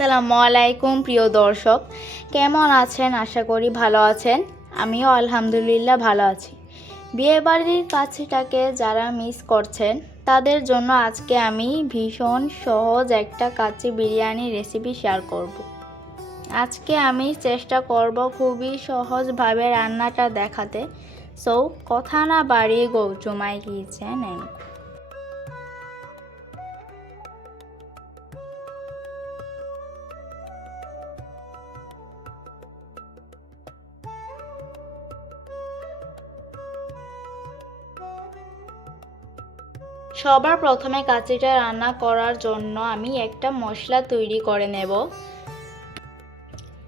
আসসালামু আলাইকুম প্রিয় দর্শক, কেমন আছেন? আশা করি ভালো আছেন। আমিও আলহামদুলিল্লাহ ভালো আছি। বিয়েবাড়ির কাছেটাকে যারা মিস করছেন তাদের জন্য আজকে আমি ভীষণ সহজ একটা কাচ্চি বিরিয়ানি রেসিপি শেয়ার করব। আজকে আমি চেষ্টা করব খুবই সহজভাবে রান্নাটা দেখাতে। সো কথা না বাড়িয়ে গো টু মাই কিচেন। সবার প্রথমে কাচ্চিটা রান্না করার জন্য আমি একটা মশলা তৈরি করে নেব।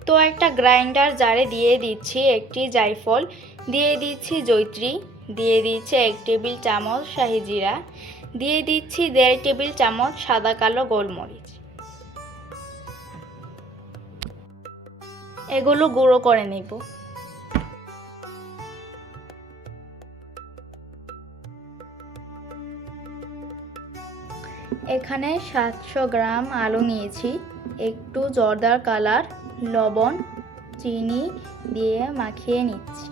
তো একটা গ্রাইন্ডার জারে দিয়ে দিচ্ছি একটি জায়ফল, দিয়ে দিচ্ছি জয়িত্রী, দিয়ে দিচ্ছি 1 টেবিল চামচ শাহি জিরা, দিয়ে দিচ্ছি 1.5 টেবিল চামচ সাদা কালো গোলমরিচ। এগুলো গুঁড়ো করে নেব। এখানে 700 গ্রাম আলু নিয়েছি, একটু জর্দার কালার, লবণ, চিনি দিয়ে মাখিয়ে নিচ্ছি।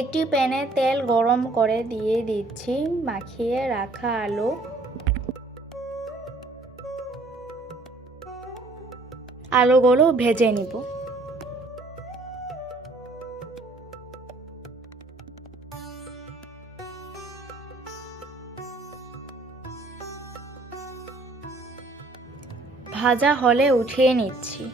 একটি প্যানে তেল গরম করে দিয়ে দিচ্ছি মাখিয়ে রাখা আলু। আলুগুলো ভেজে নিব। ভাজা হলে উঠিয়ে নিচ্ছি।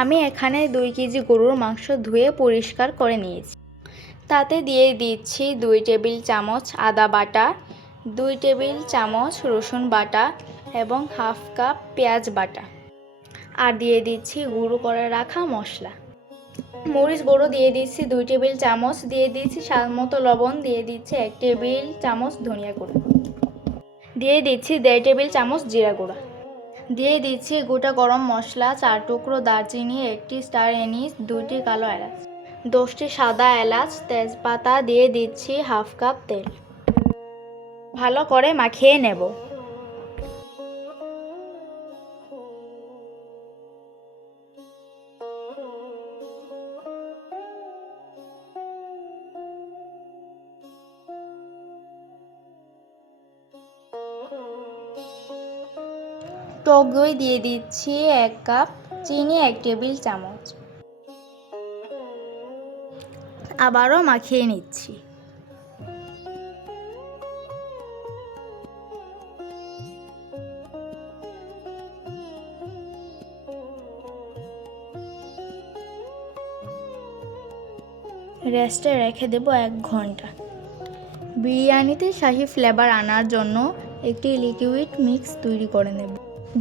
আমি এখানে 2 কেজি গরুর মাংস ধুয়ে পরিষ্কার করে নিয়েছি। তাতে দিয়ে দিচ্ছি 2 টেবিল চামচ আদা বাটা, 2 টেবিল চামচ রসুন বাটা এবং হাফ কাপ পেঁয়াজ বাটা, আর দিয়ে দিচ্ছি গুঁড়ো করে রাখা মশলা। মরিচ গুঁড়ো দিয়ে দিচ্ছি 2 টেবিল চামচ, দিয়ে দিচ্ছি স্বাদ মতো লবণ, দিয়ে দিচ্ছি 1 টেবিল চামচ ধনিয়া গুঁড়ো, দিয়ে দিচ্ছি 1.5 টেবিল চামচ জিরা গুঁড়া, দিয়ে দিচ্ছি গোটা গরম মশলা, 4 টুকরো দারচিনি, 1টি স্টার এনিস, 2টি কালো এলাচ, 10টি সাদা এলাচ, তেজপাতা, দিয়ে দিচ্ছি হাফ কাপ তেল। ভালো করে মাখিয়ে নেব। টক দই দিয়ে দিচ্ছি 1 কাপ, চিনি 1 টেবিল চামচ। আবারও মাখিয়ে নিচ্ছি। রেস্টে রেখে দেব 1 ঘন্টা। বিরিয়ানিতে শাহি ফ্লেভার আনার জন্য একটি লিকুইড মিক্স তৈরি করে নেব।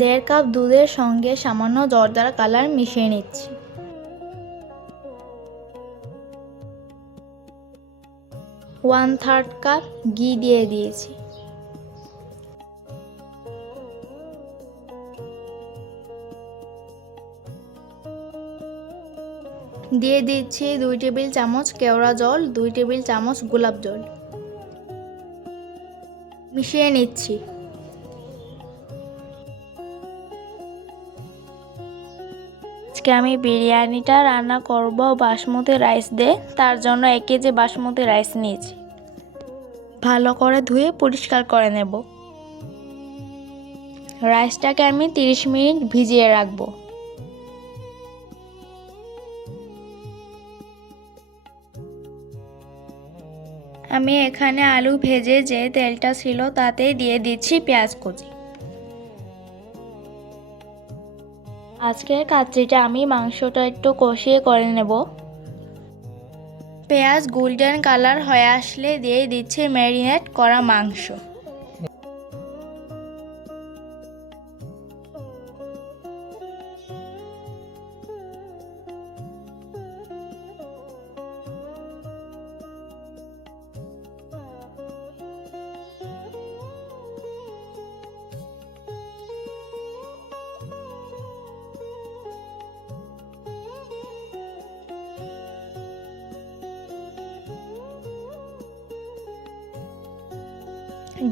1.5 কাপ দুধের সঙ্গে সামান্য জর্দার কালার মিশিয়ে নিচ্ছি। 1/3 কাপ ঘি দিয়ে দিয়েছি। দিয়ে দিচ্ছি 2 টেবিল চামচ কেওড়া জল, 2 টেবিল চামচ গোলাপ জল, মিশিয়ে নিচ্ছি। আজকে আমি বিরিয়ানিটা রান্না করব বাসমতি রাইস দিয়ে। তার জন্য 1 কেজি বাসমতি রাইস নিয়েছি। ভালো করে ধুয়ে পরিষ্কার করে নেব। রাইসটাকে আমি 30 মিনিট ভিজিয়ে রাখবো। আমি এখানে আলু ভেজে যে তেলটা ছিল তাতে দিয়ে দিচ্ছি পেঁয়াজ কুচি। আজকের কাচ্চিটা আমি মাংসটা একটু কষিয়ে করে নেব। পেঁয়াজ গোল্ডেন কালার হয়ে আসলে দিয়ে দিচ্ছি ম্যারিনেট করা মাংস।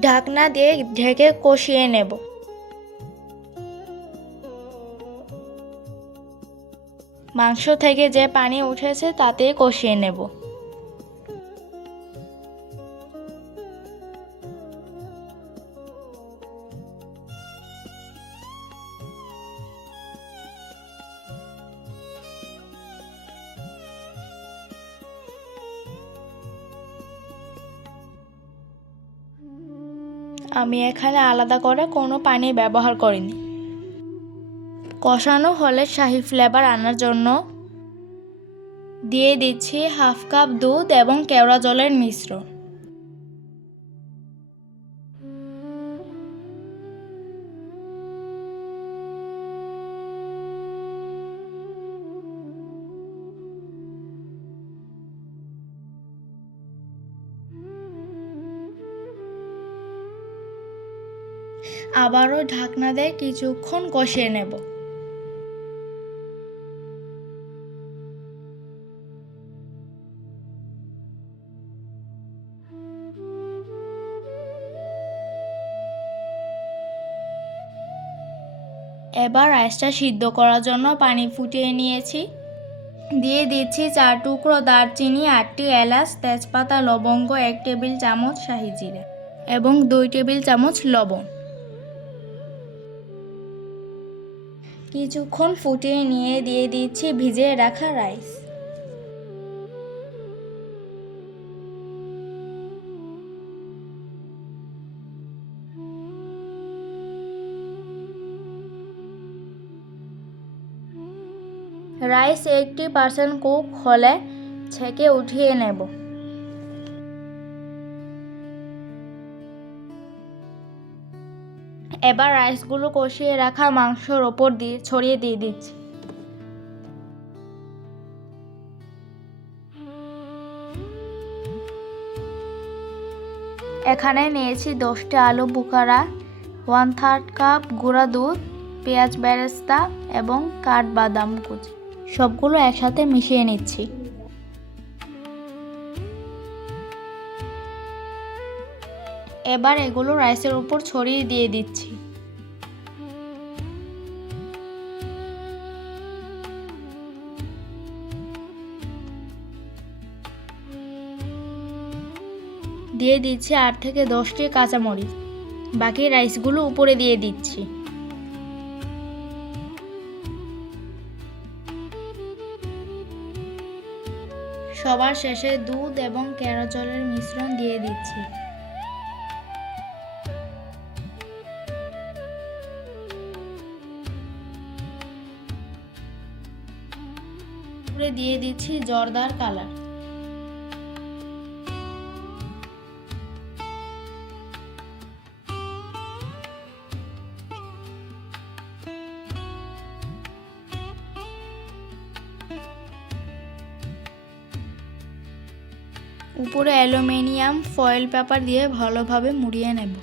ঢাকনা দিয়ে ঢেকে কষিয়ে নেব। মাংস থেকে যে পানি উঠেছে তাতে কষিয়ে নেব। আমি এখানে আলাদা করে কোনো পানি ব্যবহার করিনি। কষানো হলে শাহি ফ্লেভার আনার জন্য দিয়ে দিচ্ছি 1/2 কাপ দুধ এবং কেওড়া জলের মিশ্রণ। আবারও ঢাকনা দিয়ে কিছুক্ষণ কষিয়ে নেব। এবার রাইসটা সিদ্ধ করার জন্য পানি ফুটিয়ে নিয়েছি। দিয়ে দিচ্ছি 4 টুকরো দারচিনি, 8টি এলাচ, তেজপাতা, লবঙ্গ, 1 টেবিল চামচ শাহি জিরা এবং 2 টেবিল চামচ লবণ। কিছুক্ষণ ফুটিয়ে নিয়ে দিয়ে দিচ্ছি ভিজিয়ে রাখা রাইস। রাইস 80% কুক হলে ছেঁকে উঠিয়ে নেব। এবার রাইসগুলো কষিয়ে রাখা মাংসের ওপর দিয়ে ছড়িয়ে দিয়ে দিচ্ছি। এখানে নিয়েছি 10টি আলু বুখারা, 1/3 কাপ গুঁড়া দুধ, পেঁয়াজ বেরেস্তা এবং কাঠবাদাম কুচি। সবগুলো একসাথে মিশিয়ে নিচ্ছি। এবার এগুলো রাইসের উপর ছড়িয়ে দিয়ে দিচ্ছি। দিয়ে দিচ্ছি 8 থেকে 10টি কাঁচামরিচ। বাকি রাইসগুলো উপরে দিয়ে দিচ্ছি। সবার শেষে দুধ এবং কেওড়া জলের মিশ্রণ দিয়ে দিচ্ছি। উপরে দিয়ে দিচ্ছি জর্দার কালার। উপরে অ্যালুমিনিয়াম ফয়েল পেপার দিয়ে ভালোভাবে মুড়িয়ে নেব।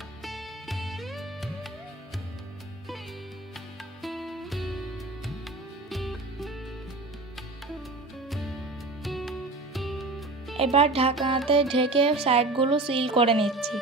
এবার ঢাকনাতে ঢেকে সাইডগুলো সিল করে নিচ্ছি।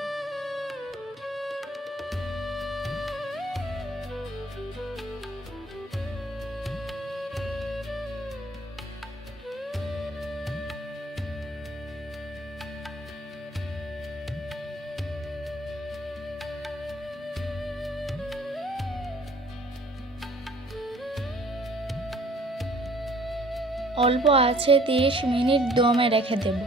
অল্প আছে 30 মিনিট দমে রেখে দেব।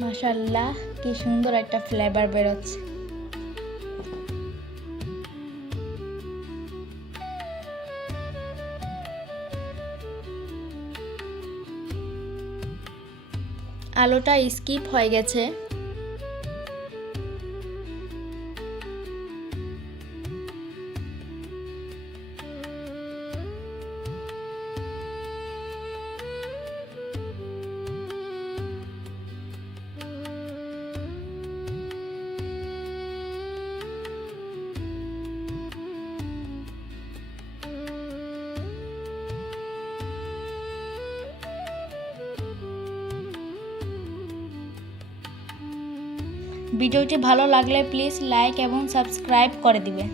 মাশাআল্লাহ, কি সুন্দর একটা ফ্লেভার বেরোচ্ছে। আলুটা স্কিপ হয়ে গেছে। ভিডিওটি ভালো লাগলে প্লিজ লাইক এবং সাবস্ক্রাইব করে দিবে।